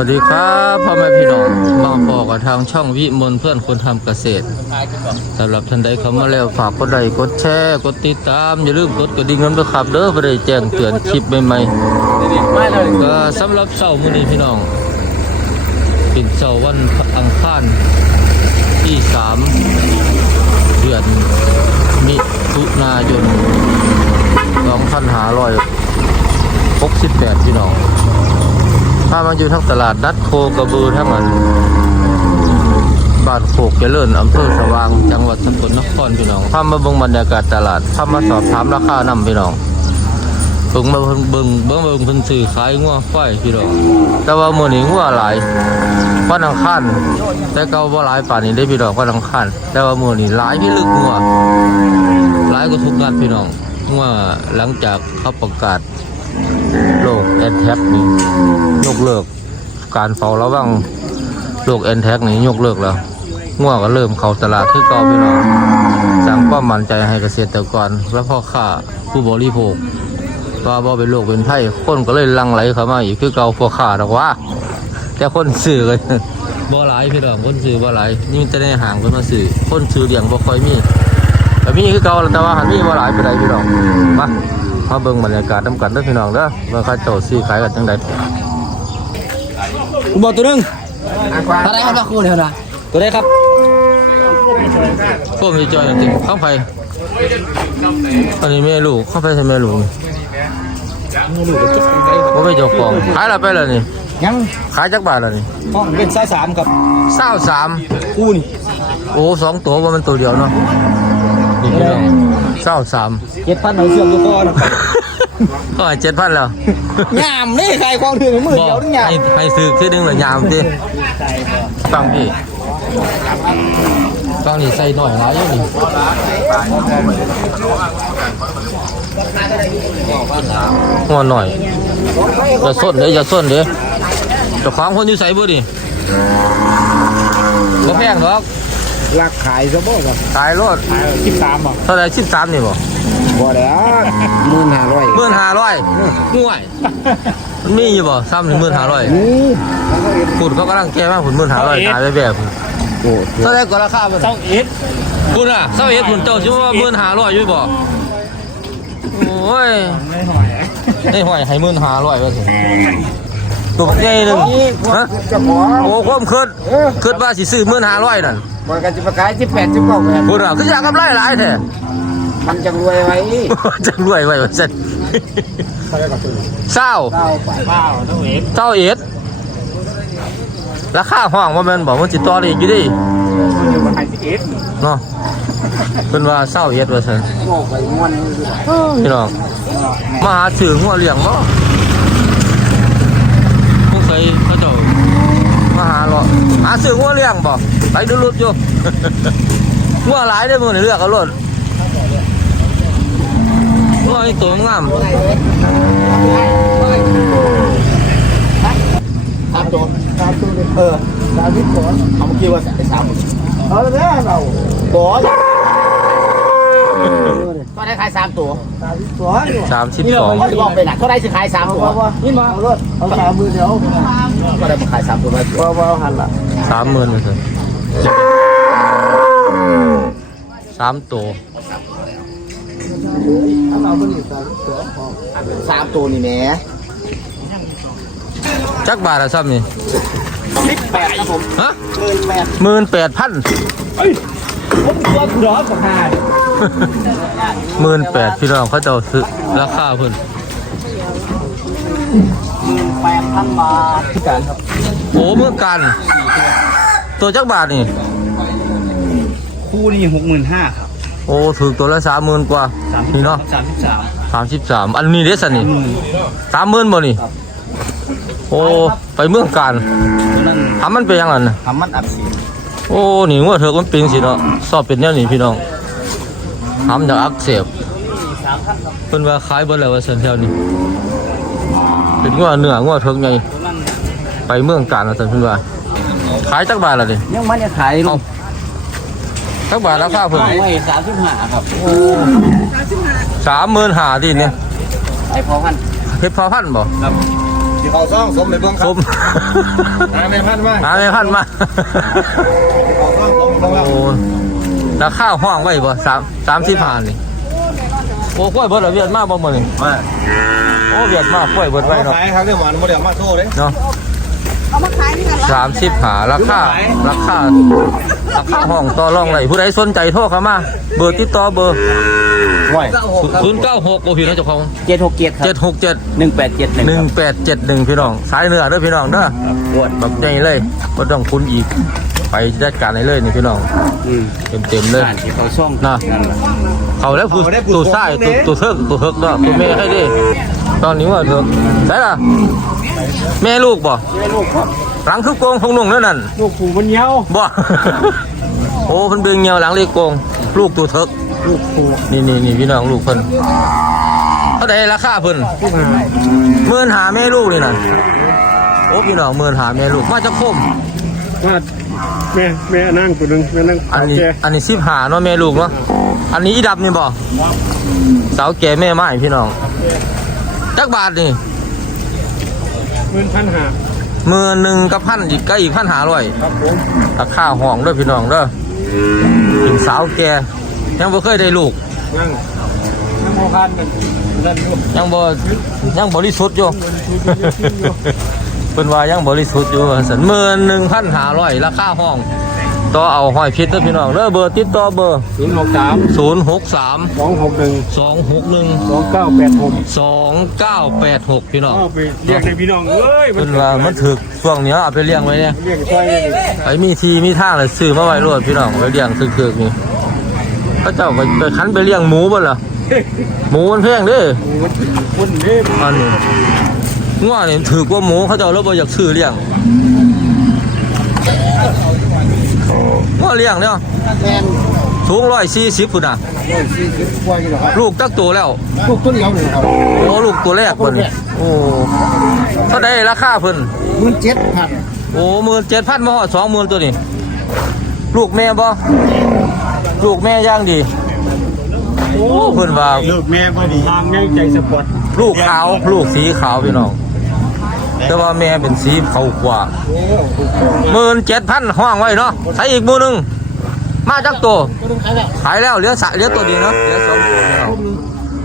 วัสดีครับพ่อแม่พี่น้องมาพอกับทางช่องวิมลเพื่อนคนทำเกษตรสำหรับท่านใดเข้ามาแล้วฝากกดไลค์กดแชร์กดติดตาม อย่าลืมกดกระดิ่งกันด้วยครับเด้อเพื่อได้แจ้งเตือนคลิปใหม่ๆก็สำหรับเสาร์มื้อนี้พี่น้องเป็นเสาร์วันอังคารที่สามเดือนมิถุนายน2568พี่น้อง ถ้ามาอยู่ทั้งตลาดนัดโคกระบือทั้งมันบ้านโคกเจริญอำเภอสว่าง จังหวัดสกลนครพี่น้องพามาเบิ่งบรรยากาศตลาดพามาสอบถามราคานำพี่น้องเบิ่งมาเบิ่งเบิ่งเบิ่งเพิ่นซื้อขายงัวไฟพี่น้องแต่ว่ามื้อนี้งัวหลายวันอังคารแต่เก่าบ่หลายป่านนี้ได้พี่น้องวันอังคารแต่ว่ามื้อนี้หลายพี่ลึกงัวหลายกว่าทุกนัดพี่น้องงัวหลังจากเขาประกาศ โรคแอนแท็กนี่ยกเลิก การเฝ้าระวังโรคแอนแท็กนี่ยกเลิกแล้วง่วงก็เริ่มเข้าตลาดคือเก่าพี่น้องสร้างความมั่นใจให้เกษตรกรและพ่อค้าผู้บริโภคว่าบ่เป็นโรคเป็นไข้คนก็เลยลังไหลเข้ามาอีกคือเก่าพ่อค้าดอกว่า แต่คนซื้อเลยบ่หลายพี่น้องคนซื้อบ่หลายนี่จะได้ห่างคนมาซื้อคนซื้อเลี้ยงบ่ค่อยมีแต่มีคือเก่าแต่ว่าหันมีบ่หลายไปได้พี่น้องมา มาเบิ่งบรรยากาศนํกันเด้อพี่น้องเด้อว่าเขาเจ้าซื้อขายกันจังไดบอกตัวหนึงอะไรครับคุณเท่านะตัวได้ครับพวกมีจอยจริงเข้าไปอันนี้แม่ลูกเข้าไปใช่แม่ลูกว่าไม่เจ้าของขายอะไรไปแล้วนี่ยังขายจักบาทแล้วนี่ห้องเป็นสายสามครับเศร้าสามอู้นี่โอ้สองตัวว่ามันตัวเดียวเนาะ นี่พี่น้องเศร้าสามเจ็ดพันหน่อยเสื่อมตัวคอนะก็เจ็ดพันแล้วยามนี่ใครควงถือมือบอกเดียวนี่ยามให้ให้ซื้อที่นึงเหรือยามดิฟังพี่ฟังนี่ใส่หน่อยหลายอยู่นี่หัวหน่อยจะส้นเด้อจะส้นเด้อเจะคว้าของคนอยู่ใส่บ่ดิบ่แพงหรอก รักขายซะบ่ครับขายรถขายสิบสามบ่เท่าไหร่สิบสามนี่บ่บ่แล้วหมื่นห้าร้อยหมื่นห้าร้อยห่วยมันมีอยู่บ่ซ้ำถึงหมื่นห้าร้อยนี่ขุดเขากำลังแก้มากขุดหมื่นห้าร้อยขายไปแบบโอ้เท่าไหร่ก็ราคามันเจ้าเอ็ดคุณอะเท่าเอ็ดคุณเจ้าชื่อว่าหมื่นห้าร้อยอยู่บ่โอ้ยไม่หอยได้ห่วยให้หมื่นห้าร้อยว่าสิตัวบักใหญ่หนึ่งฮะจะขอโอ้ความคิดคิดว่าสิซื้อหมื่นห้าร้อยนั่น มันก็จะประกายสิบแปดสิบเก้าแบบคุณอะคืออยากกำไรหลายแท้มันจะรวยไว้จะรวยไว้ว่าซั่นเท่าไหร่กับตัวเศร้าเก้าบาทเก้าเท่าเอ็ดเท่าเอ็ดราคาห้องว่าแมันบอกมันสิต่อได้อีกอยู่ดิมันอยู่บนไฮสิเอ็ดเนาะเป็นว่าเศร้าเอ็ดว่าซั่นโง่ไปม้วนพี่น้องมาหาถือหัวเลี้ยงบ่พวกเคยเขาเจ้ามาหา หรอหาซื้อหัวเลี้ยงบ่ไปดูรถอยู่หัวหลายได้อมื้อนี้เลือกเอารถหัวนี่ตัวงามสามตัวสามตัวเออสามที่ก่อนเอาเมื่อกี้ว่าสามเอาแล้วเราบ่อก็ได้ขายสามตัวสามตัวสามสิบนี่สเราองไม่บอกไปไหนเท่าไรสิขายสามตัว นี่มาเอารถเอาสามมือเดียว ก็ได้มาขายสามตัวว้าวว้าวหันละสามหมื่นว่าซั่นสามตัวสามตัวนี่แหม่จักบาทละซ้ำนี่สิบแปดครับผมฮะเกินแปดหมื่นแปดพันผมตัวคุณร้อนกว่าห้าหมื่นแปดพี่น้องเขาเจ้าซื้อราคาเพิ่น แปดพันบาทที่การครับโอ้เมื่อกันตัวจักบาทนี่ คู่นี่หกหมื่นห้าครับ โอ้ถือตัวละสามหมื่นกว่านี่เนาะสามสิบสามสามสิบสามอันนี้เด้สันนี่สามหมื่นบ่นี่โอ้ไปเมืองการตัวนั้นทำมันเป็นยังไงน่ะทำมันอัดเสียงโอ้หนีงัวเถอะมันปิงสิเนาะสอบเป็นแนวนี้พี่น้องทำจากอักเสบเพิ่นว่าขายเบิดแล้วว่าซั่นแถวนี้ เป็นงัวเนื้องัวเถิกไงตัวนั้นไปเมืองการว่าซั่นเพิ่นว่าขายจักบาทละดิยังมันจะขายลงจักบาทราคาเพิ่นขายไว้สามสิบห้าครับสามหมื่นหาดิเนี่ยไอ้พอพันเฮ็ดพอพันบ่ครับเที่เขาซ่องสมในเบื้องคสรับมหาไม่พันมากหาไม่พันมาเขาซ่องสมในเบื้องโอ้ราคาห้องไว้บ่สามสามสิบผ่านนี่โอ้กล้วยเบิดเอาเวียดมากบ่มื้อนี้มา โอ้เวียดมากกล้วยเบิดไว้เนาะขายครับเรื่องหวานโมเดลมาโซ่เลยเนาะเอามาขายนี่กันละสามสิบหาราคาราคาราคาห้องต่อรองไหนผู้ใดสนใจโทรเข้ามา เบอร์ติดต่อเบอร์ไหวศูนย์เก้าหกโอ้พี่น้องเจ้าของเจ็ดหกเจ็ดคเจ็รัดบหกเจ็ดหนึ่งแปดเจ็ดหนึ่งหนึ่งแปดเจ็ดหนึ่งพี่น้องสายเหนือเด้อพี่น้องเด้อปวดแบบใหญ่เลยก็ต้องคุณอีก ไปจัดการให้เลยนี่พี่น้องอืมเต็มเต็มๆเลยบ้านที่เขาช่องน่ะนั่นแหละ เขาแล้วผู้ตัวใต้ตัวตัวเทิกตัวเทิกก็ตัวแม่ให้ดิตอนนี้ว่าเถอะใช่ล่ะแม่ลูกบ่ลูกครับหลังคือโกงของนุ่งนั่นนั่นลูกผูมันเหี่ยวบ่โอ้เพิ่นเบิ่งเหี่ยวหลังเลยโกง ลูกตัวเทิกลูกผูนี่นี่นี่พี่น้องลูกเพิ่นเท่าใดราคาเพิ่นผู้หาหมื่นหาแม่ลูกนี่น่ะโอ้พี่น้องหมื่นหาแม่ลูกมาจากคมว่า แม่แม่นั่งตัวนึงแม่นั่งอันนี้ อันนี้สิบหาเนาะแม่ลูกเนาะ อันนี้อีดับนี่บ่สาวแก่แม่ไม้พี่น้องจักบาทนี่เงินพันหาหมื่นหนึ่งกับพันอีกก็อีกพันหาร้อยครับผมราคาห้องเด้วยพี่น้องเด้อถึงสาวแก่ยังบ่เคยได้ลูกนั่งนั่งโมคันมันนั่นอยู่ยังบ่ยังบริสุทธิ์อยู่ เป็นว่ายังบริสุทธิ์อยู่สันหมื่นหนึ่งพันหาร้อยราคาห้อง ต่อเอาห้อยพิษเด้อพี่น้องเด้อเบอร์ติดต่อเบอร์ศูนย์หกสามศูนย์หกสามสองหกหนึ่งสองหกหนึ่งสองเก้าแปดหกสองเก้าแปดหกพี่น้องเอาไปเรียกในพี่น้องเอ้ยเป็นว่ามันถึกช่วงเนี้ยเอาไปเลี้ยงไว้เนี่ยเรียกใช่เลยไปมีทีมีทางเลยซื้อมาไว้รวดพี่น้องไว้เลี้ยงถึกๆนี่พระเจ้าไปไปคันไปเลี้ยงหมูบ่ล่ะหมูมันแพงเด้อคนนี้อันนี้ งัวนี่ถือกว่าหมูเขาเจ้าแล้วบ่อยากซื้อเลี้ยงงัวเลี้ยงเนี่ยแมนสูงร้อยสี่สิบพุ่นน่ะร้อยสี่สิบกว่าอยู่หรอครับลูกตักตัวแล้ว ลูกต้นเดียวเลยครับโอ้ลูกตัวแรกเพิ่นโอ้เท่าไดราคาเพิ่นหมื่นเจ็ดพันโอ้หมื่นเจ็ดพันมาหอดสองหมื่นตัวนี้ลูกแม่บ่ลูกแม่ย่างดีโอ้เพิ่นว่าลูกแม่พอดีทางแม่ใจสปอร์ตลูกขาว ลูกสีขาวพี่น้อง แต่ว่าแม่เป็นสีเขากว่าโอ้หมื่นเจ็ดพันห้องไว้เนาะใส่อีกมือหนึ่งมาจักตัวก็ต้องขายแล้วขายแล้วเหลือสะเหลือตัวเดียวเนาะเหลือสองตัวเนาะ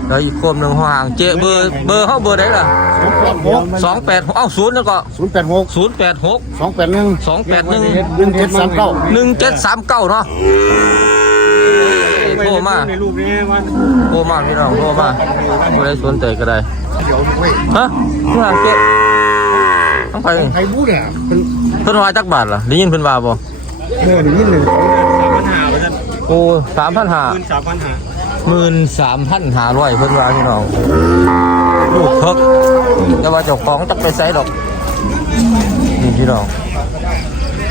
เหลืออีกโคมหนึ่งห้องเจเบอร์เบอร์เขาเบอร์ไหนล่ะศูนย์แปดหกสองแปดเอ้าศูนย์แล้วก็ศูนย์แปดหกศูนย์แปดหกสองแปดหนึ่งสองแปดหนึ่งหนึ่งเจ็ดสามเก้าหนึ่งเจ็ดสามเก้าเนาะโทรมาในลูกนี้วันโทรมาพี่น้องโทรมาผู้ใดสนใจก็ได้เดี๋ยวเว้ยฮะเพื่อนเจ๊ต้อง ไปไทยบูเนี่ยเป็นเพิ่นว่าจักบาทล่ะได้ยินเพิ่นว่าบ่เมื่อนี้หนึ่งสามพันห้าไปท่านโอ้สามพันห้าคืนสามพันห้าหมื่นสามพันห้าร้อยเพิ่นว่าพี่น้องลูกเพิกแต่ว่าเจ้าของจะไปใส่ดอกนี่พี่น้อง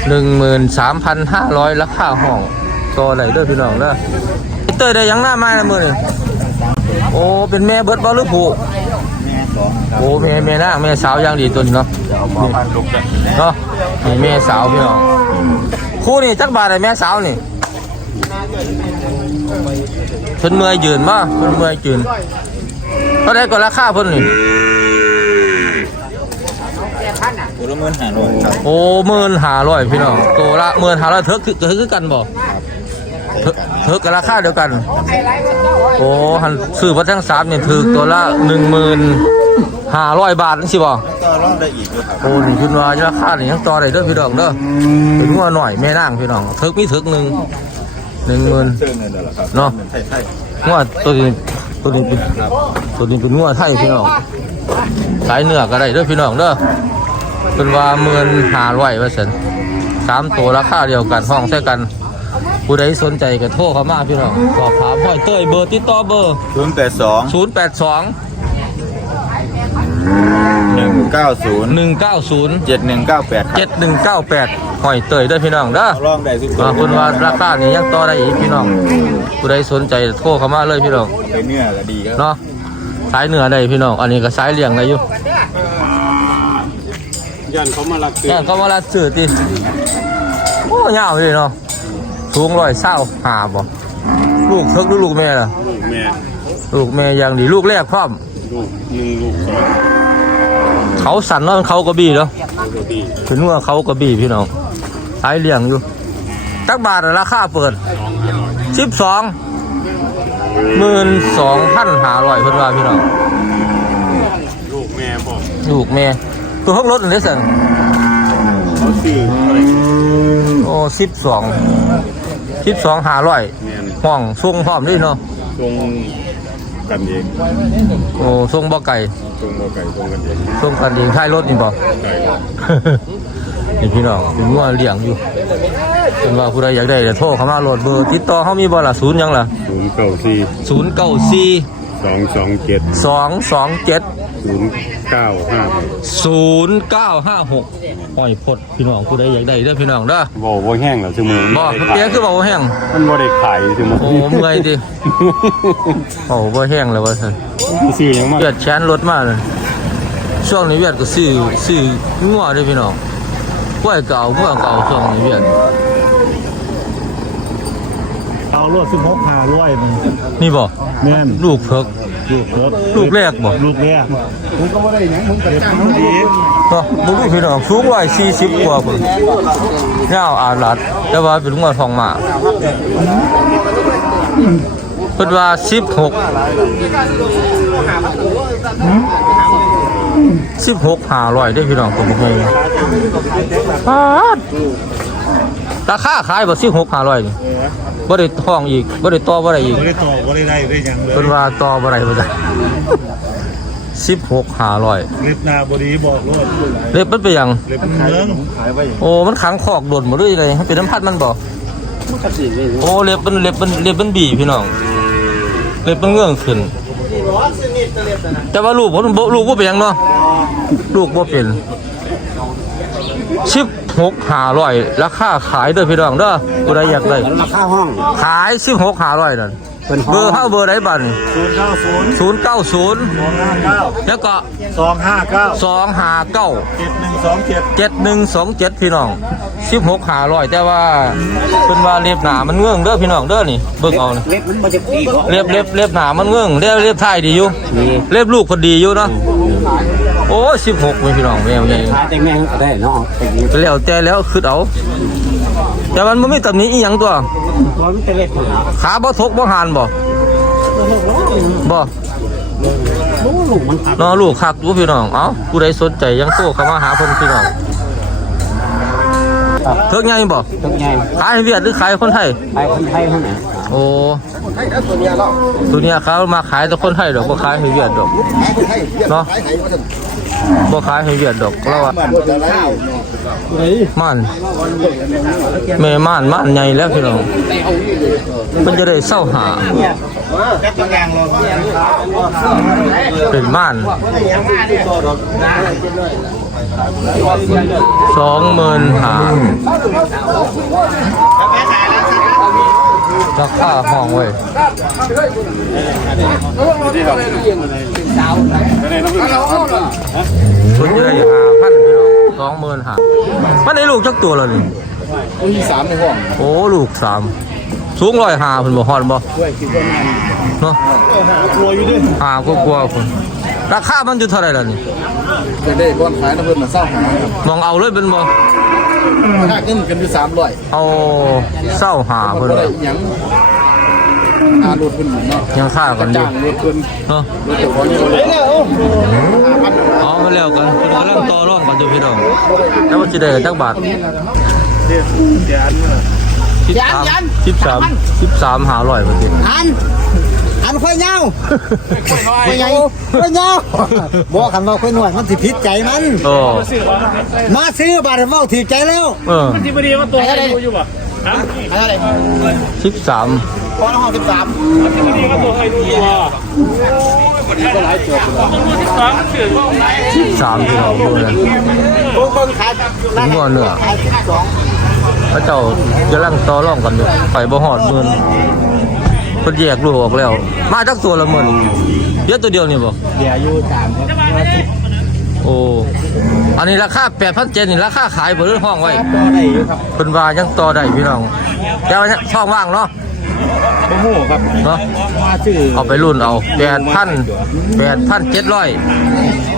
หนึ่งหมื่นสามพันห้าร้อยราคาห้องตัวไหนเด้อพี่น้องเด้อเตยได้หยังหน้าไม้ละมือนี่โอ้เป็นแม่เบิดบ่หรือผู้ โอ้แม่แม่นางแม่สาวอย่างดีตัวนี้เนาะเนาะนี่แม่สาวพี่น้องคู่นี่จักบาทเลยแม่สาวนี่เพิ่นเมื่อยยืนมาเพิ่นเมื่อยยืนก็ได้ก็ราคาเพิ่นนี่ตัวละหมื่นห้าร้อยครับโอ้หมื่นห้าร้อยพี่น้องตัวละหมื่นห้าร้อยเทิกคือคือกันบ่เทิกเทิกกับราคาเดียวกัน โอ้หันซื้อมาทั้งสามเนี่ยถือตัวละหนึ่งหมื่น ห้าร้อยบาทนั่นสิบ่ต่อรองได้อีกครับโอ้นี่คุณว่าราคานี่ยังต่อได้เด้อพี่น้องเด้อถึงว่าหน่อยแม่นางพี่น้องเทิกมีเทิกหนึ่งหนึ่งเงินเนาะไทยไทวตัวนี้ตัวนี้ตัวนี้เป็นงวดไทยพี่น้องสายเนื้อก็ได้เด้อพี่น้องเด้อเป็นว่าเมื่นหาร้อยว่าสินสามตัวราคาเดียวกันห้องใช่กันผู้ใดสนใจก็โทรเข้ามาพี่น้องสอบถามห้อยเต้ยเบอร์ติดต่อเบอร์ 082 082 เก้าศูนย์1 9 0 เจ็ดหนึ่งเก้าแปดครับ7 1 9 8ห้อยเต้ยเด้อพี่น้องเด้อรอบได้สุดว่าคุณว่าราคานี้ยังต่อได้อีกพี่น้องผู้ใดสนใจโทรเข้ามาเลยพี่น้องไปเนื้อก็ดีครับ เนาะสายเหนือได้พี่น้อง อันนี้ก็สายเลี้ยงได้อยู่ยันเขามาลักเตือย่านเขามาลาสื่อติโอ้ยาวเลยเนาะสูงร้อยเศร้าหาบ่ลูกเทิกหรือลูกแม่ล่ะ ลูกแม่ลูกแม่อยังดีลูกแรกพร้อม ลูกหนึ่งลูกสองท เขาสันเนาะมันเขากระบี่เนาะเป็นงัวเขากระบี่พี่น้องขายเลี้ยงอยู่ตักบาทอะราคาเปิดสิบสองหมื่นสองพันห้าร้อยเพิ่นว่าพี่น้องลูกแม่ผมลูกแม่ตัวห้องรถอันนี้สั่นเขาสี่โอ้สิบสองสิบสองห้าร้อยแม่นห้องส่งพร้อมด้วยเนาะตรง กันเองโอ้ส่งบ่ไก่ตรงบ่ไก่ตรงกันเองส่งกันเองท้ายรถนี่บ่ไก่นี่พี่น้องเป็นงัวเลี้ยงอยู่เป็นว่าผู้ใดอยากได้เดี๋ยวโทรเข้ามาโหลดเบอร์ติดต่อเขามีบ่ล่ะศูนย์หยังล่ะศูนย์เก้าสี่ศูนย์เก้าสี่สองสองเจ็ดสองสองเจ็ด ศูนย์เก้าห้าศูนย์เก้าห้าหกห้อยพดพี่น้องผู้ใดอยากได้เด้อพี่น้องเด้อบ่บ่แห้งหรอชั่วโมงบ่เปียกคือบ่แห้งมันบ่ได้ขายชั่วโมงโอ้เมื่อยดิโอ้บ่แห้งแล้วว่าซั่นสี่ยังมาเวียดแชนรถมาเลยช่วงนี้เวียดก็ซื้อซื้องัวเด้อพี่น้องกล้วยเก่างัวเก่าช่วงนี้เวียดเอารถสิบหกหาร้อยมันนี่บ่แม่นลูกเพิก ลูกรถลูกแรกบ่ลูกแรกมึงก็ไม่ได้หยังมึงกระจ้างดีก็บ่รู้พี่น้องสูงวัย40กว่าพุ่นยาวอาลัด แต่ว่าเป็นงัวทองหมาเพิ่นว่า16 16 500เด้อพี่น้องผมบ่เคยปาด ราคาขายบ่16 500นี่บ่ได้ทองอีกบ่ได้ต่อบ่ได้อีกไม่ได้ต่อไม่ได้ได้ได้หยังเลยเพิ่นว่าต่อบ่ได้บ่ได้16 500เล็บนาบดีบอกรถเล็บมันเป็นหยัง เล็บเมืองโอ้ มันขังคอกโดดหมดเลยเลยเป็นน้ำพัดมันบ่โอ้ เล็บมันเล็บมันเล็บมันบีพี่น้อง เล็บมันเงื่องขึ้น แต่ว่าลูกผมบ่ลูกบ่เป็นหยังเนาะ ลูกบ่เป็นสิบ หกห้าร้อยราคาขายเด้อพี่น้องเด้อผู้ใดอยากได้ราคาห้อง ขายสิบหกห้าร้อยนั่นเป็นห้เบอองร์เฮาเบอร์ไหนบัดนี้ศูนย์เก้าศูนย์ศูนย์เก้าศูนย์สองห้าเก้าแล้วก็สองห้าเก้าสองห้าเก้าเจ็ดหนึ่งสองเจ็ดเจ็ดหนึ่งสองเจ็ดพี่น้องสิบหกหาร้อยแต่ว่าเป็นว่าเล็บหนามันเงื่องเด้อพี่น้องเด้อนี่เบิ่งเอานี่เล็บมันมาจากปีเขาเล็บเล็บเล็บหนามันเงื่องเล็บเล็บท้ายดีอยู่เล็บลูกคนดีอยู่เนาะโอ้สิบหกพี่น้องแมวใหญ่แต่แม่ก็ได้เนาะแต่นี้แล้วแต่แล้วคือเอาแต่มันไม่มีตำหนิอีหยังตัวตัวมันจะเล็บหนาขาบ่ทกบ่หันบ่บ่ลูกมันเนาะลูกคักอยู่พี่น้อง เอ้าผู้ใดสนใจยังโทรเข้ามาหาเพิ่นพี่น้องเทิกใหญ่บ่ตรงไงขายให้เวียดหรือขายให้คนไทยไปคนไทยเขาเนี่ยโอ้ตัวเนี้ยเขามาขายแต่คนไทยดอกบ่ขายให้เวียดดอกเนาะ บ่ขายให้เวียดดอกเราว่ามันแม่ม่านม่านใหญ่แล้วพี่น้องมันจะได้เศร้าหาเป็นม่านสองหมื่นหา ราคาห้องเว้ยคุณจะได้หาพันพี่น้องสองหมื่นหามันได้ลูกจักตัวแล้วนี่มีสามในห้องโอ้ลูกสามสูงร้อยหาเพิ่นบ่ฮอดบ่ด้วยคิดว่ามันเนากลัวอยู่ด้วยหาก็กลัวเพิ่นราคามันอยู่เท่าไหร่ล่ะนี่ จะได้บอลขายนะเพิ่นมาเศร้าหาครับมองเอาเลยเป็นบ่ค่าเงินกันอยู่สามร้อยเอาเศร้าหาเพิ่นบ่ได้ว่าหยังหารถเพิ่นเนาะยังค่ากันอยู่จ้างรถเพิ่นเนาะรถเจ้าของอยู่เลยเอามาแล้วกันเพิ่นกำลังต่อรองกันอยู่พี่น้องแล้วว่าสิได้จักบาทสิบสามสิบสามสิบสามหาร้อยบาทอัน อันค่อยเงาค่อยใหญ่ค่อยเงาบอกคำว่าค่อยหน่วยมันสิผิดใจมัน โอ้มาซื้อบาทเมาถือใจแล้วเอออะไรสิบสามพอละห้องสิบสามสามพี่น้องดูเลยพวกเบิ่งขายถึงว่าเนื้อขายสิบสองพระเจ้าจะลั่งต่อร่องกันอยู่ไปบ่หอดหมื่น เพิ่นแยกลูกออกแล้ว มาจักตัวละหมื่นเยอะตัวเดียวนี่บ่เดี๋ยวอยู่สามครับโอ้อันนี้ราคา8,700นี่ราคาขายบ่หรือห้องไว้ต่อได้อยู่ครับ เพิ่นว่ายังต่อได้พี่น้องแต่ว่ายังช่องว่างเนาะ บ่ฮู้ครับเนาะมาชื่อเอาไปรุ่นเอาแปดพันแปดพันเจ็ดร้อย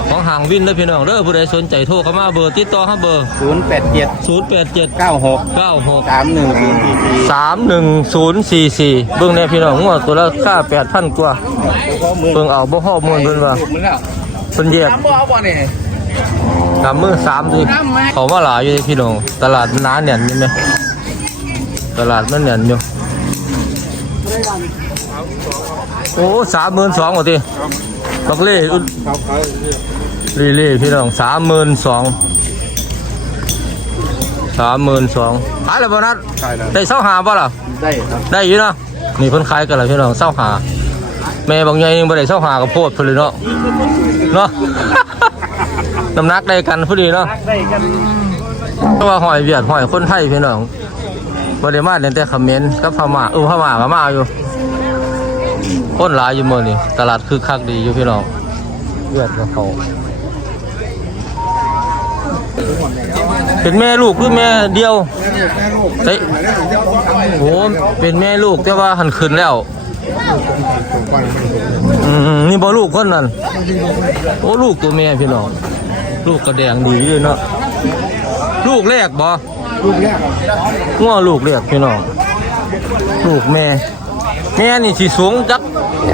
ของห่างวินเด้อพี่น้องเด้อผู้ใดสนใจโทรเข้ามาเบอร์ติดต่อเขาเบอร์087ศูนย์แปดเจ็ด96เก้าหก31สามหนึ่งศูนย์สี่สี่เบิ่งแน่พี่น้องงวดตัวละค่าแปดพันกว่าเบิ่งเอาบ่ฮอบมือเพิ่นว่ามึงแล้วเพิ่นแยกน้ำบ่เอาบ่นี่สามมือสามดิเขามาหลายอยู่เด้พี่น้องตลาดมันหนาแน่นอยู่ไหมตลาดมันแน่นอยู่ โอ้สามหมื่นสองว่ะทีบักเล่อุ่นครับครับเล่เล่พี่น้องสามหมื่นสองสามหมื่นสองขายแล้วบ่นัดใช่แล้วได้เศร้าหาบ่ล่ะได้ครับได้อยู่เนาะนี่เพิ่นขายกันแล้วพี่น้องเศร้าหาแม่บางใหญ่ยังบ่ได้เศร้าหากับโพดเพิ่นเลยเนาะเนาะน้ำหนักได้กันพอดีเนาะได้กันเพราะว่าหอยเวียดหอยคนไทยพี่น้อง บ่ได้มาแต่แต่เขมรกับพม่าเออพม่าก็มาอยู่คนหลายอยู่เมื้อนี้ตลาดคึกคักดีอยู่พี่น้องเวียดกับเขาเป็นแม่ลูกหรือแม่เดียวเฮ้ยโอ้เป็นแม่ลูกแต่ว่าหันขึ้นแล้วอืมนี่บ่ลูกคนนั้นโอ้ลูกตัวแม่พี่น้องลูกกระแดงดีเลยเนาะลูกแรกบ่ ลูกแรกง้อลูกแรกพี่น้องลูกแม่ แม่นี่สิสูงจัก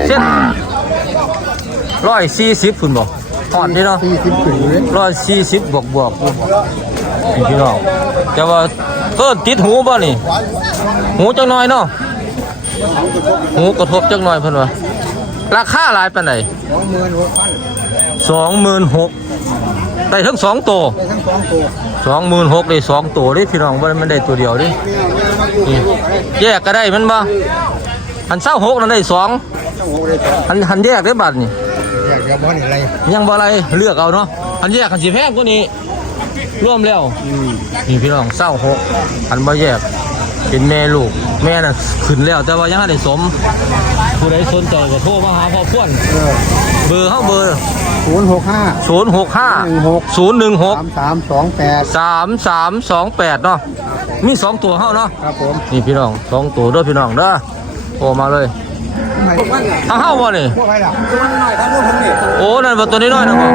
เส้นร้อยสี่สิบพุ่นบ่อ่อนที่เนาะ40ปีเลยร้อยสี่สิบบวกบวกนี่พี่น้องแต่ว่าเพิ่นติดหูบ่นี่ หูจังน้อยเนาะหูกระทบจังน้อยเพิ่นว่าราคาหลายปานใด26,000สองหมื่นหกได้ทั้งสองตัวได้ทั้ง สองตัวสองหมื่นหกได้สองตัวดิพี่น้องบ่ได้มันได้ตัวเดียวดินี่แยกก็ได้มันบ่อันเศร้าหกนั่นได้สองต้องโหได้ตัวอันอันแยกได้บัตรนี่อยากจะบ่นี่อะไรยังบ่อะไรเลือกเอาเนาะอันแยกอันสิแพงกว่านี้ร่วมแล้วนี่พี่น้องเศร้าหกอันบ่แยก เป็นแม่ลูก แม่น่ะขึ้นแล้วแต่ว่ายังไม่ได้สม ผู้ใดสนใจก็โทรมาหาพ่อพ่วนเออเบอร์เฮาเบอร์065ศูนย์หกห้า16ศูนย์หนึ่งหก3328สามสามสองแปดเนาะมีสองตัวเฮาเนาะครับผมนี่พี่น้องสองตัวเด้อพี่น้องเด้อโทรมาเลยเอาเฮาบ่นี่ พวกใครล่ะตัวน้อยทั้งนู้นทั้งนี้โอ้ นั่นบ่ตัวน้อยๆนะบ่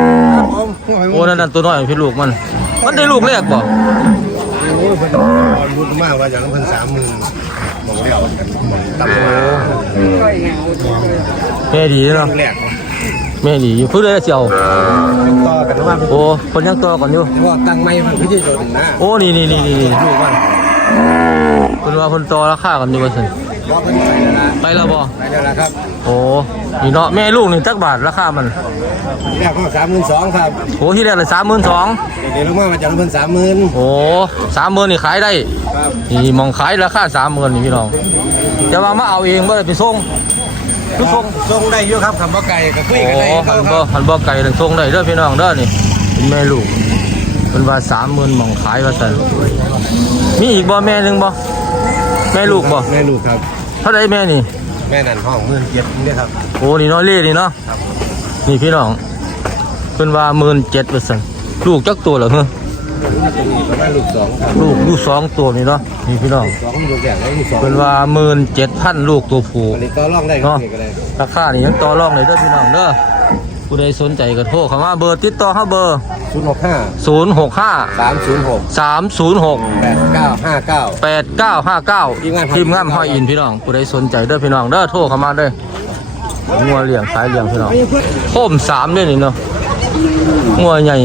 ผมพวกใครโอ้ นั่นนั่นตัวน้อยพี่ลูกมัน มันได้ลูกแรกบ่โอ้ย เพิ่นพูดมากว่าจะลงเพิ่น30,000บอกเดียวตับโอ้แม่ดีเนาะแรกแม่ดีอยู่ผู้ใดสิเอาต่อกันว่าโอ้คนยังตัวก่อนอยู่พวกตั้งไม้มันคือที่โดนนะโอ้นี่นี่นี่นี่นี่ลูกมันเพิ่นว่าเพิ่นต่อราคากันอยู่ว่าซั่ นบอกเพิ่นไปแล้วนะไปแล้วบ่ไปแล้วล่ะครับโอ้นี่เนาะแม่ลูกนี่จักบาทราคามันแรกก็32,000ครับโอ้ที่แรกเลย32,000เดี๋ยวลงมามาจากเพิ่น30,000โอ้สามหมื่นนี่ขายได้ครับนี่มองขายราคาสามหมื่นนี่พี่น้องแต่ว่ามาเอาเองบ่ได้ไปส่งคือส่งส่งได้อยู่ครับคำว่าไก่ก็คุยโอ้กันได้หันบ่หันบ่ไก่เลยส่งได้เด้อพี่น้องเด้อนี่เป็นแม่ลูกเป็นว่าสามหมื่นมองขายว่าซั่นมีอีกบ่แม่หนึงบ่ แม่ลูกบ่แม่ลูกครับเท่าใดแม่นี่ แม่นั่นห้องเมื่อเจ็ดนี่ครับโอ้นี่น้อยเล่นี่เนาะนี่พี่น้องเพิ่นว่า17,000ว่าซั่นลูกจักตัวเหรอเฮ้อแม่ลูกสองครับลูกอยู่สองตัวนี่เนาะนี่พี่น้องสองลูกแก่แล้วลูกสองเพิ่นว่า17,000ลูกตัวผู้อันนี้ก็ร้องได้ครับนี่ก็ได้ราคานี่ยังต่อรองเลยเด้อพี่น้องเด้อ ผู้ใดสนใจก็โทรเข้ามาเบอร์ติดต่อเขาเบอร์ ศูนย์หกห้า065 สามศูนย์หก306 แปดเก้าห้าเก้า 8959ทีมงานทีมงานห้อยอินพี่น้องผู้ใดสนใจเด้อพี่น้องเด้อโทรเข้ามาเด้องัวเลี้ยงขายเลี้ยงพี่น้องโคมสามเด้อนี่เนาะงัวใหญ่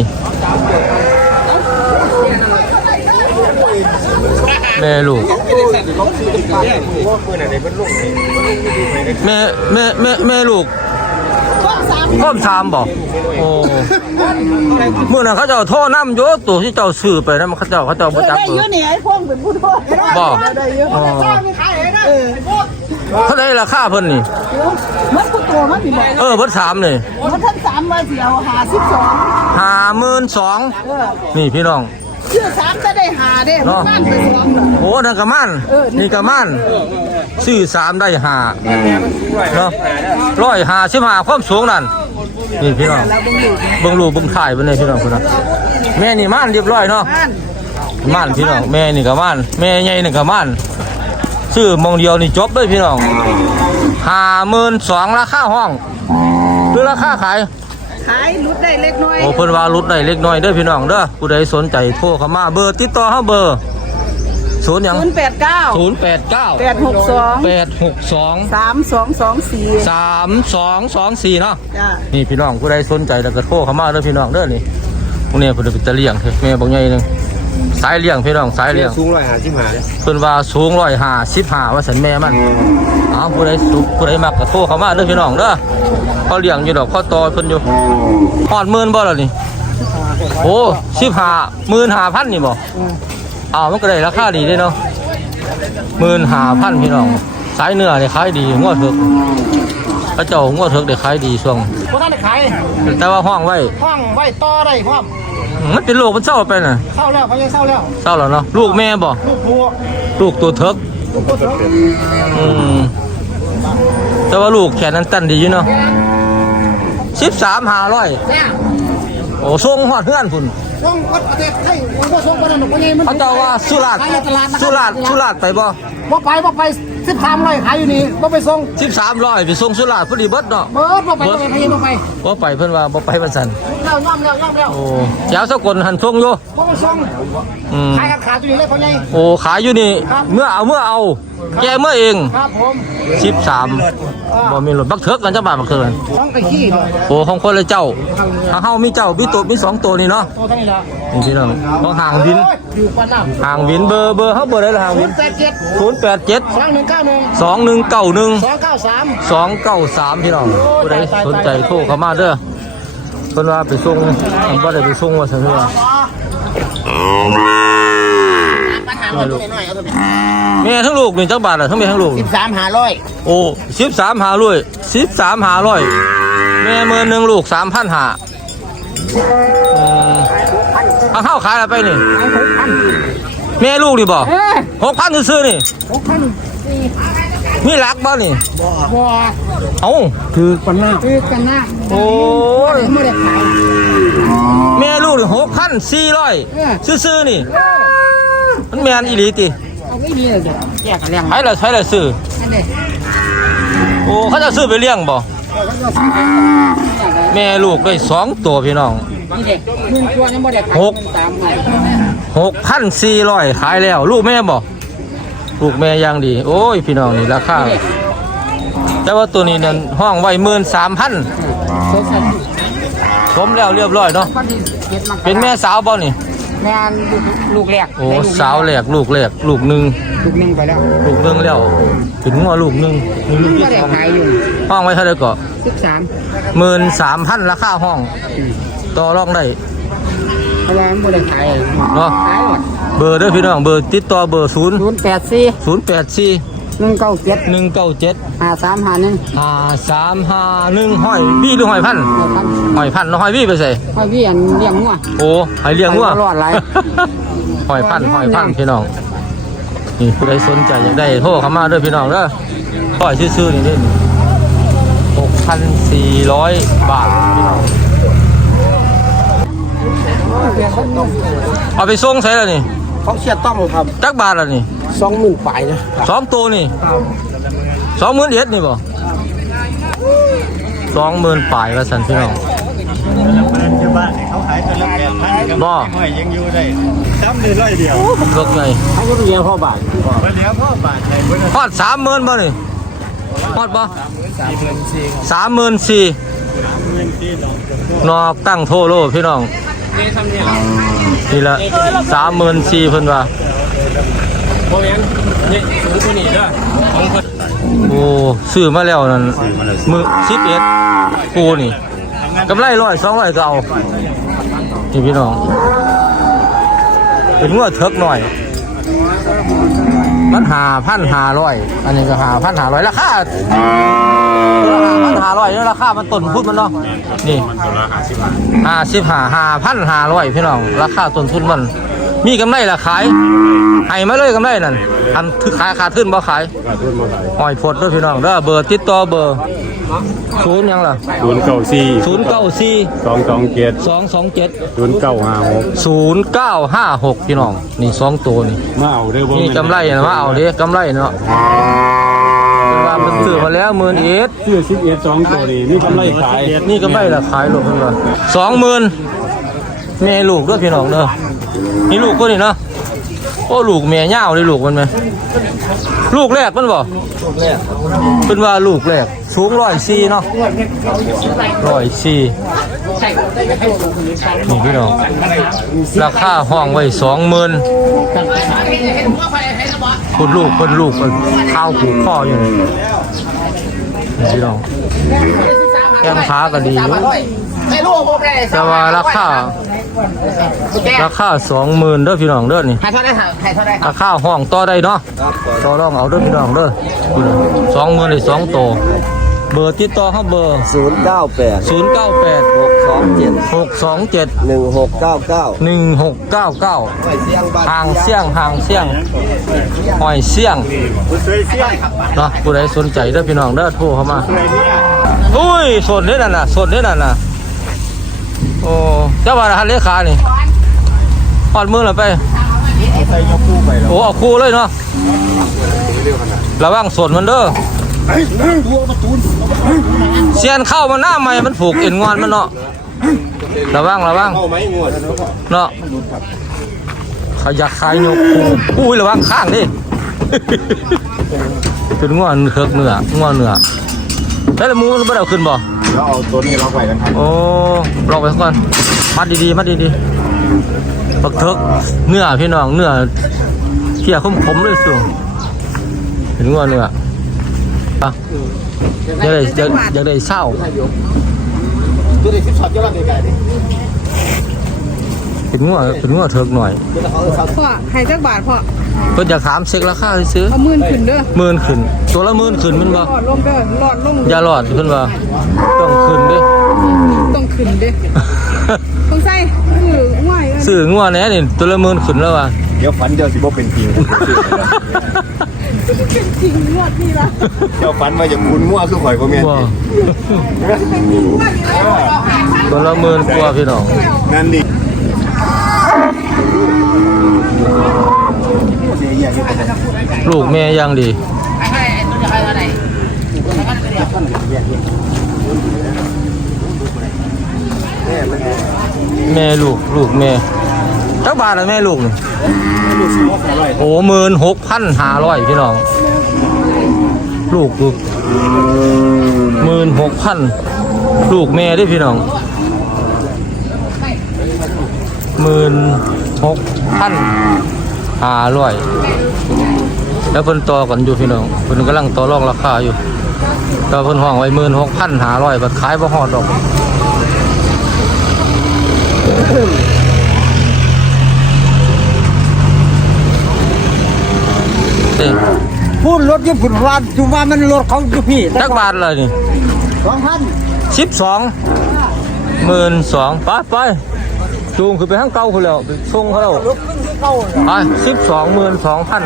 แม่ลูกแม่แม่แม่แม่ลูก พ่อมถามบอกโอ้เมื่อนั้นเขาเจ้าโทษน้ำโยตัวที่เจ้าซื้อไปนะมันเขาเจ้าเขาเจ้าบ่จักได้เบอเยอะร์นี่ไอ้พวกเป็นผู้โทษบอกได้เยอะอ๋อเออเขาได้ราคาเพิ่นนี่มันผู้ตัวมันมีบอกเออเพิ่นถามนี่มันทั้งสามมาเสียวหาสิบสองห้าหมื่นสองเออนี่พี่น้องชื่อสามจะได้หาเด้มันบ้านไปสองเหรอโอ้นั่นก็มันนี่ก็มัน ซื้อสามได้ห้าเนาะร้อยห้าสิบห้าความสูงนั่นนี่พี่น้องเบิ่งรูปเบิ่งถ่ายเบิ่งเลยพี่น้องพี่น้องแม่นี่มันเรียบร้อยเนาะบ้านม่านพี่น้องแม่นี่ก็ม่านแม่ใหญ่นี่ก็ม่านซื้อหมองเดียวนี่จบเลยพี่น้องห้าหมื่นสองราคาห้องหรือราคาขายขายลุดได้เล็กน้อยโอ้เพิ่นว่าลดได้เล็กน้อยเด้อพี่น้องเด้อผู้ใดสนใจโทรเข้ามาเบอร์ติดต่อเฮาเบอร์ ศูนย์หยังศูนย์แปดเก้าศูนย์แปดเก้าแปดหกสองแปดหกสองสามสองสองสี่สามสองสองสี่เนาะจ้านี่พี่น้องผู้ใดสนใจแล้วก็โทรเข้ามาเด้อพี่น้องเด้อนี่พวกนี้เพิ่นเป็นตะเลี้ยงเด้อแม่บางใหญ่หนึงสายเลี้ยงพี่น้องสายเลี้ยงสูงร้อยห้าสิบห้าเลยเพิ่นว่าสูงร้อยห้าสิบห้าว่าสันแม่มันเอาผู้ใดสุผู้ใดมักก็โทรเข้ามาเด้อพี่น้องเด้อเขาเลี้ยงอยู่ดอกเขาต่อเพิ่นอยู่ฮอดหมื่นบ่ล่ะนี่โอ้สิบห้าหมื่นห้าพันนี่บ่ อ้าวมันก็ได้ราคาดีเด้เนาะหมื่นห้าพันพี่น้องสายเนื้อเนี่ยขายดีงวดเถกพระเจ้างวดเถกได้ขายดีช่วงบ่ทันได้ขายแต่ว่าห้องไว้ห้องไว้ต่อได้พร้อมมันเป็นโรคมันเศร้าไปน่ะเศร้าแล้วพอยังเศร้าแล้วเศร้าแล้วเนาะลูกแม่บ่ลูกผัวลูกตัวเถิกลูกผัวเถอะอืมแต่ว่าลูกแขนนั้นตันดีอยู่เนาะสิบสามห้าร้อยเนี่ยโอ้ส่งหอดเพื่อนพุ่ ช่องวัดประเทศไทยมันก็ส่งไปนั่นบ่ใหญ่มันเขาเจะว่าสุราษฎร์ขายในตลาดนะสุราษฎร์สุราษฎร์ไปบ่ บ่ไปบ่ไป 13ร้อยขายอยู่นี่บ่ไปส่งสิบสามร้อยไปส่งสุราษฎร์พอดีเบิดเนาะเบิดบ่ไปบ่ไปพะเยบ่ไปบ่ไปเพิ่นว่าบ่ไปวันสันแล้วย่อมแล้วย่อมแล้วโอ้แถวสกลหันส่งอยู่บ่ไปส่งอืมขายขาดอยู่นี่เลยพ่อใหญ่โอ้ขายอยู่นี่ เมื่อเอาเมื่อเอา แกเมื่อเองครับผมสิบสามบ่มีรถบักเถิกกันจักบาทบักเถิกกันต้องไปขี้เลยโอ้ของคนละเจ้าถ้าเฮามีเจ้ามีตัวมีสองตัวนี่เนาะโตเท่านี้แล้วนี่พี่น้องต้องห่างวินอยู่ปานน้ำห่างวินเบอร์เบอร์เขาเบอร์ได้ละห่างวิน87ศูนย์แปดเจ็ด2191สองหนึ่งเก้าหนึ่ง293สองเก้าสามพี่น้องผู้ใดสนใจโทรเข้ามาเด้อเพิ่นว่าไปส่งผมบ่ได้ไปส่งว่าซั่นเด้อแม่ทั้งลูกนี่จักบาทล่ะทั้งแม่ทั้งลูก13 500โอ้สิบสามหาร้อยสิบสามหาร้อยแม่มือหนึ่งลูกสามพันหาเอาเข้าขายอะไรไปนี่ แม่ลูกดิบ่หกพันซื้อๆนี่ มีหลักบ่นี่บ่เอ้าคือกันหน้าคือกันหน้าโอ้ยไม่ได้ขายแม่ลูกนี่หกพันสี่ร้อยซื้อๆนี่ มันแมนอีหลีติเอาไม่ดีเลยแยกกันเลี้ยงใช้ละใช้ละซื้อนั่นเด้โอ้เขาจะซื้อไปเลี้ยงบ่แม่ลูกได้สองตัวพี่น้องนี่เด็กหนึ่งตัวยังไม่ได้ขายหกตามให้หกพันสี่ร้อยขายแล้ว ลูกแม่บอก ลูกแม่อยังดี โอ้ย พี่น้องนี่ราคาแต่ว่าตัวนี้นั่นห้องไว้หมื่นสามพันสดใสสมแล้วเรียบร้อยเนาะวันที่เจ็ดมันเป็นแม่สาวบ่นี่ แม่ลูกลูกแรกโอ้สาวแหลกลูกแหลกลูกหนึ่งลูกหนึ่งไปแล้วลูกหนึ่งแล้วถึงงัวลูกหนึ่งมีลูกไม่ที่ได้สองขายอยู่ห้องไว้เท่าไหร่ก็สิบสามหมื่นสามพันราคาห้อง ต่อรองได้เพราะว่าไม่ได้ขายเนาะ ขายหมด เบอร์เด้อพี่น้องเบอร์ติดต่อเบอร์ศูนย์ศูนย์แปดสี่ศูนย์แปดสี่หนึ่งเก้าเจ็ดหนึ่งเก้าเจ็ดห้าสามห้าหนึ่งห้าสามห้าหนึ่งห้อยบี้หรือห้อยพันเอาพันหอยพันธุ์เนาะหอยวี่ไปใส่ให้พี่อันเลี้ยงงัวโอ้หอยเลี้ยงวัวหอยบ่รอดหลายหอยพันธุ์หอยพันธุ์พี่น้องนี่ผู้ใดสนใจอยากได้โทรเข้ามาเด้อพี่น้องเด้อปล่อยซื่อๆนี่เด้หกพันสี่ร้อยบาทพี่น้องเอาไปส่งใส่แล้วนี่ เขาเชียร์ต้องครับจักบาทแล้วนี่สองหมื่นปลายนะสองตัวนี่สองหมื่นเอ็ดนี่บ่สองหมื่นปลายว่าสันพี่น้องเขาขายตัวละแปดพันกับบ่ไม่ยังอยู่ได้ซ้ำเลยร้อยเดียวเลิกไงเขาก็เรียนพ่อบาทเมื่อเดียวพ่อบาทใจเมื่อฮอดสามหมื่นบ่นี่ฮอดบ่สามหมื่นสี่สามหมื่นสี่เงินที่ดอกนอกตั้งโทโลพี่น้อง นี่ละสามหมื่นสี่เพิ่นว่าโอ้ซื้อมาแล้วนั่นมือสิบเอ็ดกูนี่กำไรร้อยสองร้อยก็เอานี่พี่น้อง เป็นงวดเถิกหน่อย มันหาพันหาร้อยอันนี้ก็หาพันหาร้อยราคาตัวละหาพันหาร้อยนี่ราคามันต้นพุดมันเนาะนี่ตัวละห้าสิบบาทห้าสิบห้าห้าพันห้าร้อยพี่น้องราคาต้นทุนมัน มีกำไรละขายให้มาเลยกำไรนั่นอันคือขายขาดขึ้นบ่ขายขาดทุนมาหลายหอยพดด้วยพี่น้องเด้อเบอร์ติดต่อเบอร์ ศูนย์ยังล่ะศูนย์เก้าสี่ศูนย์เก้าสี่สองสองเจ็ดสองสองเจ็ดศูนย์เก้าห้าหกศูนย์เก้าห้าหกพี่น้องนี่สองตัวนี่มาเอาเด้อบ่นี่กำไรนะว่าเอาดิกำไรเนาะเป็นว่ามันซื้อมาแล้วหมื่นเอ็ดซื้อสิบเอ็ดสองตัวนี่มีกำไรขายนี่กำไรละขายหลบเพิ่นว่าสองหมื่นแม่ลูกด้วยพี่น้องเด้อนี่ลูกก็นี่เนาะโอ้ลูกแม่ย่าวเลยลูกมันไหมลูกแรกมันบ่เป็นว่าลูกแรกสูงร้อยสี่เนาะร้อยสี่นี่พี่น้องราคาห้องไว้สองหมื่นคนลูกคนลูกคนข้าวผูกข้ออยู่นี่นี่พี่น้องแก้มขาก็ดีอยู่ แต่ว่าราคาราคาสองหมื่นเด้อพี่น้องเด้อนี่ให้เท่าได้ให้เท่าได้ราคาห้องต่อได้เนาะต่อรองเอาเด้อพี่น้องเด้อสองหมื่นเลยสองโตวเบอร์ติดต่อเขาเบอร์ศูนย์เก้าแปดศูนย์เก้าแปดหกสองเจ็ดหกสองเจ็ดหนึ่งหกเก้าเก้าหนึ่งหกเก้าเก้าไปเสียงบ้านห่างเสี่ยงห่างเสี่ยงหอยเสี่ยงสวยเสี้ยงเนาะผู้ใดสนใจเด้อพี่น้องเด้อโทรเข้ามา อุ้ยสดเด้อนั่นน่ะสดเด้อนั่นน่ะ โอ้เจ้าว่าหันเลขานี่ฮอดมือแล้วไปใส่ยกคู่ไปแล้วโอ้เอาคู่เลยเนาะระวังสนมันเด้อเสียนเข้ามาหน้าใหม่มันผูกเอ็นงอนมันเนาะระวังระวังเข้าไหมงวดเนาะขยักขายยกคู่อุ้ยระวังข้างดิเป็นงอนเคิกเนื้องอนเนื้อแล้วละหมูมันบ่ได้เอาขึ้นบ่ แล้วเอาตัวนี้ล็อกไว้กันครับโอ้ลองไปก่อนมัดดีๆมัดดีๆปักเถิกเนื้อพี่น้องเนื้อเขี่ยคมๆเลยสูงเห็นงัวเนื้อปะอยากได้อยากได้เศร้าตัวเด็กสิบช็อตเยอะแล้วเด็กไก่ดิ เป็นงัวเป็นงัวเถิกหน่อยตัวเขาเลยช็อตพ่อให้จักบาทพ่อเพิ่นอยากถามเช็คราคาซื้อเอาหมื่นขึ้นเด้อหมื่นขึ้น ตัวละหมื่นขึ้นแมันบ่หลอดลงเด้อหลอดลงอย่าหลอดเพิ่นว่าต้องขึ้นเด้ต้องขึ้นเด้ต้องใส่คือง่ายเอิ้นซื้องัวแหน่นี่ตัวละหมื่นขึ้นแล้วว่ะเดี๋ยวฝันเดี๋ยวสิบ่เป็นจริงเป็นจริงงวดนี่ละเดี๋ยวฝันมาจากคุณมั่วคือข่อยก็แม่นบ่ตัวละหมื่นกว่าพี่น้องนั่นดิ ลูกแม่ยังดีแม่ลูกลูกแม่จักบาทละแม่ลูกนี่โอ้หมื่นหกพันห้าร้อยพี่น้อง ลูกลูกหมื่นหกพันลูกแม่เด้วยพี่น้องหมื่น หกพันห้าร้อยแล้วเพิ่นต่อกันอยู่พี่น้องเพิ่นกำลังต่อรองราคาอยู่แต่เพิ่นห้องไว้หมื่นหกพันห้าร้อยบัดขายบ่ฮอดดอกเอ้ยพูดรถญี่ปุ่นว่าจุว่ามันรถเขาอยู่พี่จักบาทเลยนี่สองพันสิบสองหมื่นสองไปไป จูงคือไปข้างเก่าเขาแล้วไปส่งเขาแล้วรถขึ้นที่เก่าไปสิบสองหมื่นสองพันเ